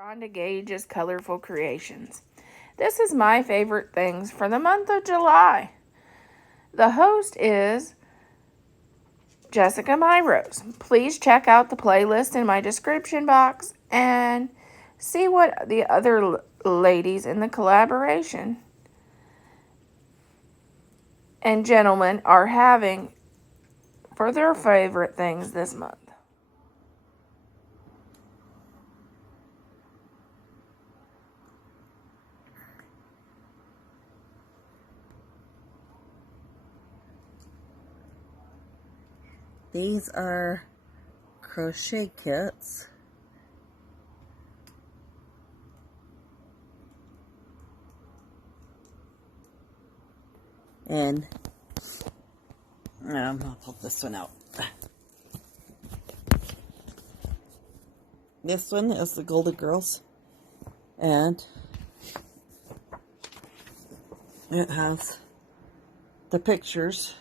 Rhonda Gage's Colorful Creations. This is my favorite things for the month of July. The host is Jessica Myrose. Please check out the playlist in my description box and see what the other ladies in the collaboration and gentlemen are having for their favorite things this month. These are crochet kits. And I'll pull this one out. This one is the Golden Girls. And it has the pictures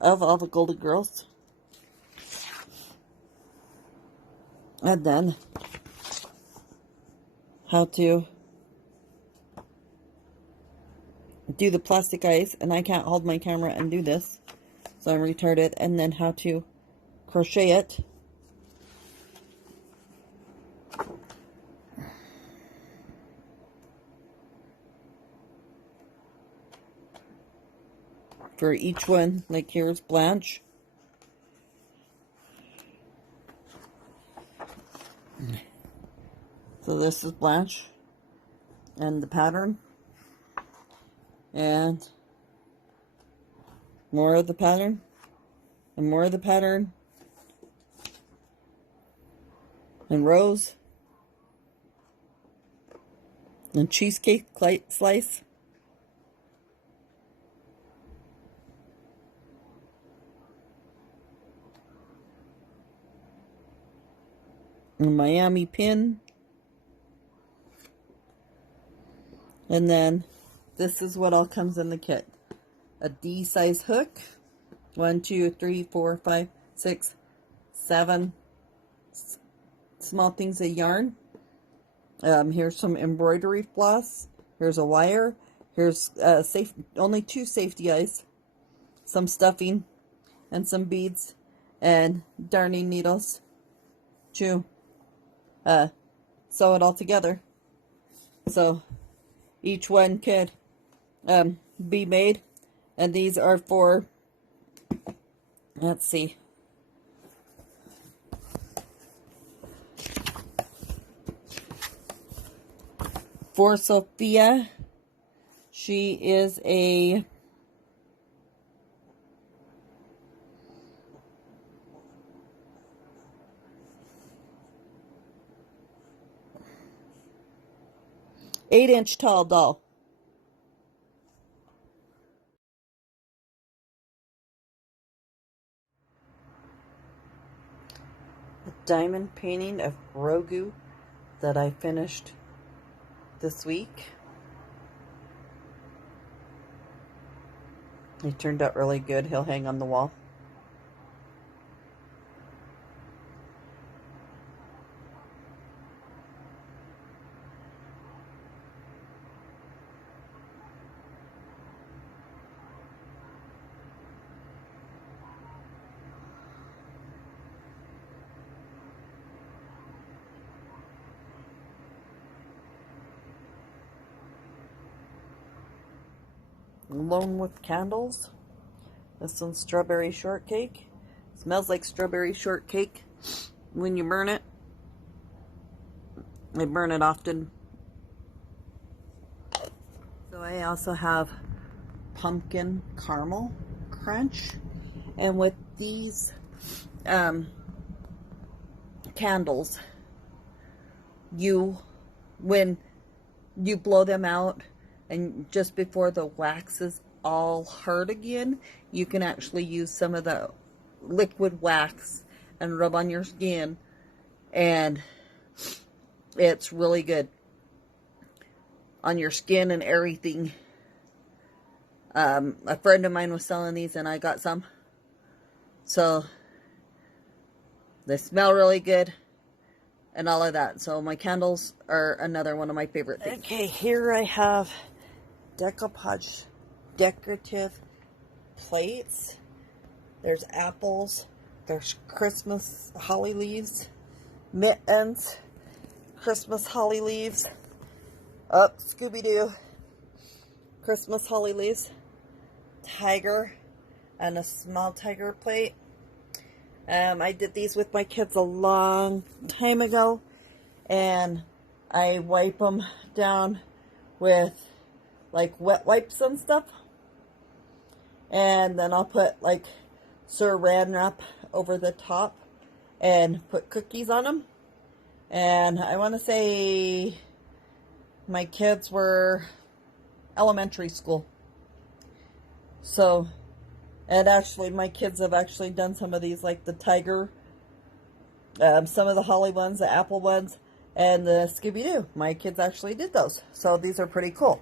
of all the Golden Girls. And then how to do the plastic eyes, and I can't hold my camera and do this, so I'm retarded, and then how to crochet it. For each one, like here's Blanche. So this is Blanche and the pattern, and more of the pattern, and more of the pattern, and Rose, and cheesecake slice, and Miami pin. And then this is what all comes in the kit. A D size hook. 1, 2, 3, 4, 5, 6, 7 small things of yarn. Here's some embroidery floss. Here's a wire. Here's only 2 safety eyes. Some stuffing. And some beads. And darning needles. To sew it all together. So each one could be made, and these are for, let's see, for Sophia. She is a eight-inch tall doll. A diamond painting of Grogu that I finished this week. He turned out really good. He'll hang on the wall. Alone with Candles. This one's strawberry shortcake. Smells like strawberry shortcake when you burn it. I burn it often. So I also have pumpkin caramel crunch. And with these candles, when you blow them out, and just before the wax is all hard again, you can actually use some of the liquid wax and rub on your skin, and it's really good on your skin and everything. A friend of mine was selling these, and I got some. So they smell really good. and all of that. So my candles are another one of my favorite things. Okay, here I have decoupage decorative plates. There's apples. There's Christmas holly leaves, mittens, Christmas holly leaves. Oh, Scooby-Doo. Christmas holly leaves. Tiger and a small tiger plate. I did these with my kids a long time ago, and I wipe them down with like wet wipes and stuff, and then I'll put like saran wrap over the top and put cookies on them. And I want to say my kids were elementary school, so. And actually, my kids have actually done some of these, like the tiger, some of the holly ones, the apple ones, and the Scooby-Doo. My kids actually did those. So these are pretty cool.